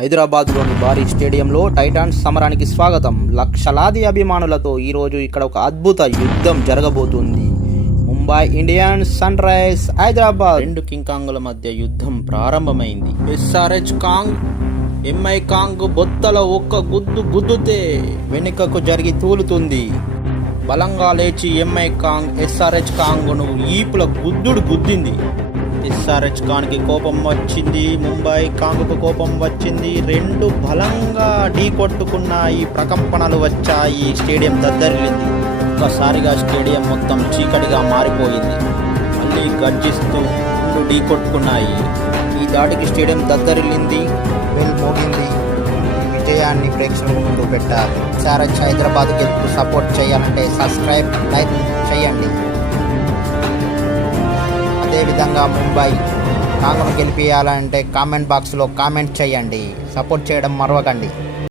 హైదరాబాద్లోని భారీ స్టేడియంలో టైటాన్స్ సమరానికి స్వాగతం. లక్షలాది అభిమానులతో ఈరోజు ఇక్కడ ఒక అద్భుత యుద్ధం జరగబోతుంది. Mumbai Indians, sun rise Hyderabad రెండు కింకాంగుల మధ్య యుద్ధం ప్రారంభమైంది. ఎస్ఆర్హెచ్ కాంగ్, ఎంఐ కాంగ్ బొత్తలో ఒక్క గుద్దుతే వెనుకకు జరిగి తూలుతుంది. బలంగా లేచి ఎంఐ కాంగ్ ఎస్ఆర్హెచ్ కాంగ్ను ఈపుల గుద్దింది. ఎస్ఆర్హెచ్ కాంగ్కి కోపం వచ్చింది, ముంబై కాంగ్కు కోపం వచ్చింది. రెండు బలంగా ఢీ కొట్టుకున్నాయి. ప్రకంపనలు వచ్చాయి. స్టేడియం దద్దరిల్లింది. ఒక్కసారిగా స్టేడియం మొత్తం చీకటిగా మారిపోయింది. మళ్ళీ గర్జిస్తూ రెండు ఢీ కొట్టుకున్నాయి. ఈ దాడికి స్టేడియం దద్దరిల్లింది. బెల్ మోగింది. విజయాన్ని ప్రేక్షకుల ముందు పెట్టారు. ఎస్ఆర్హెచ్ హైదరాబాద్ గెలుపు సపోర్ట్ చేయాలంటే సబ్స్క్రైబ్, లైక్ చేయండి. అదేవిధంగా ముంబై కాంగ్ను గెలిపించాలంటే కామెంట్ బాక్స్లో కామెంట్ చేయండి. సపోర్ట్ చేయడం మరవకండి.